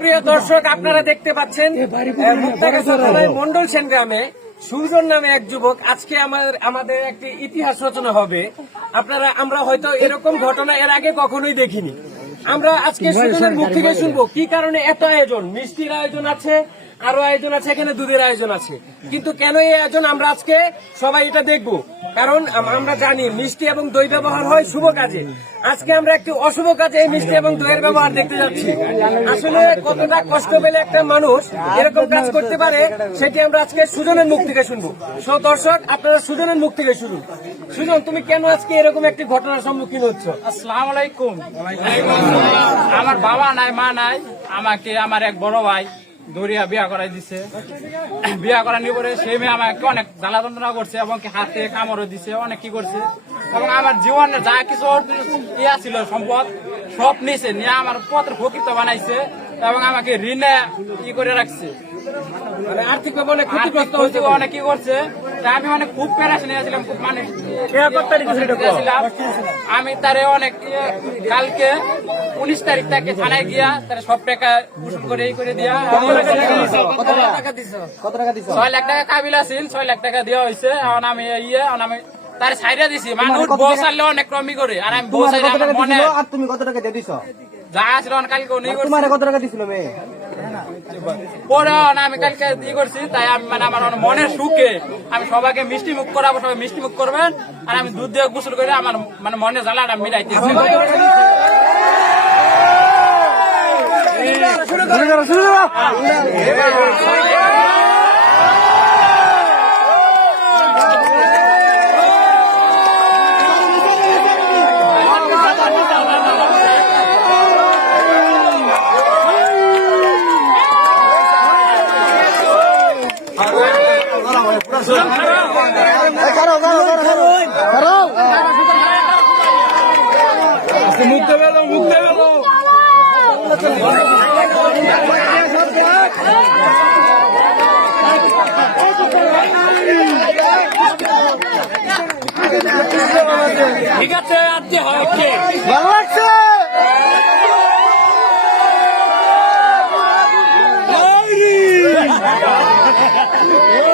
প্রিয় দর্শক আপনারা দেখতে পাচ্ছেন মন্ডল সেন গ্রামে সুজন নামে এক যুবক আজকে আমার আমাদের একটি ইতিহাস রচনা হবে। আপনারা আমরা হয়তো এরকম ঘটনা এর আগে কখনোই দেখিনি। আমরা আজকে সুজনের মুখ থেকে শুনব কি কারণে এত আয়োজন? মিষ্টির আয়োজন আছে আরও আয়োজন আছে, এখানে দুধের আয়োজন আছে। কিন্তু কেন এই আয়োজন? আমরা আজকে সবাই এটা দেখব। কারণ আমরা জানি মিষ্টি এবং দই ব্যবহার হয় শুভ কাজে। আজকে আমরা একটি অশুভ কাজে এই মিষ্টি এবং দইয়ের ব্যবহার দেখতে যাচ্ছি। আসলে কতটা কষ্ট পেলে একটা মানুষ এরকম কাজ করতে পারে, সেটি আমরা আজকে সুজনের মুখ থেকে শুনব। সব দর্শক, আপনারা সুজনের মুখ থেকে শুনুন। সুজন, তুমি কেন আজকে এরকম একটি ঘটনার সম্মুখীন হচ্ছ? আসসালাম আলাইকুম। আমার বাবা নাই, মা নাই, আমাকে, আমার এক বড় ভাই। দরিয়া বিয়া করাই দিছে। বিয়া করানি পরে সেই মেয়ে আমাকে অনেক জ্বালা যন্ত্রণা করছে এবং কি হাতে কামড়ও দিছে অনেক কি করছে। এবং আমার জীবনে যা কিছু ইয়া ছিল সম্পদ সব নিছে নিয়ে আমার পত্র ফকিত বানাইছে এবং আমাকে ঋণে ই করে রাখছে। মানে আর্থিক অনেক কি করছে আমি মানে খুব প্যারাশানি আছিলাম খুব মানে আমি তারে অনেক কালকে উনিশ তারিখ তাকে থানায় গিয়া তার সব টাকা উসুল করে করে দিয়া ছয় লাখ টাকা কাবিল আছিল ছয় লাখ টাকা দেওয়া হয়েছে এখন আমি ইয়ে এখন আমি তার সাইডে দিছি। মানুষ বউ সারলে অনেক কমি করে। আর আমি বউ সাইডে কত আমার টাকা মনে আর তুমি কত টাকা দিয়ে দিছ? যা আছিল এখন কালকে কত টাকা দিছিল মেয়ে? পরে আমি কালকে ই করছি তাই আমি মানে আমার মনের সুখে আমি সবাইকে মিষ্টি মুখ করাবো সবাই মিষ্টি মুখ করবেন আর আমি দুধ দিয়ে গোসল করে আমার মানে মনে জ্বালাটা মিলাইতেছি। শুরু করো শুরু করো। ঠিক আছে আজকে হয় ভালো লাগছে আছে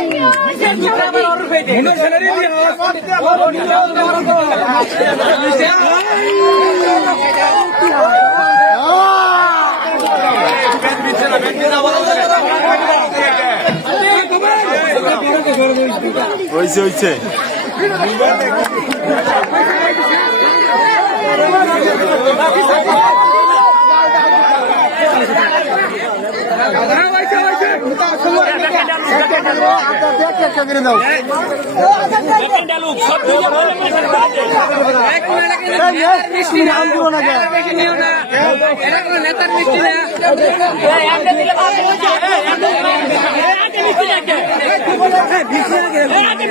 হয়েছে হয়েছে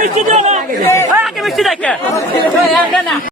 মিষ্টি কেন? মিষ্টি দেখে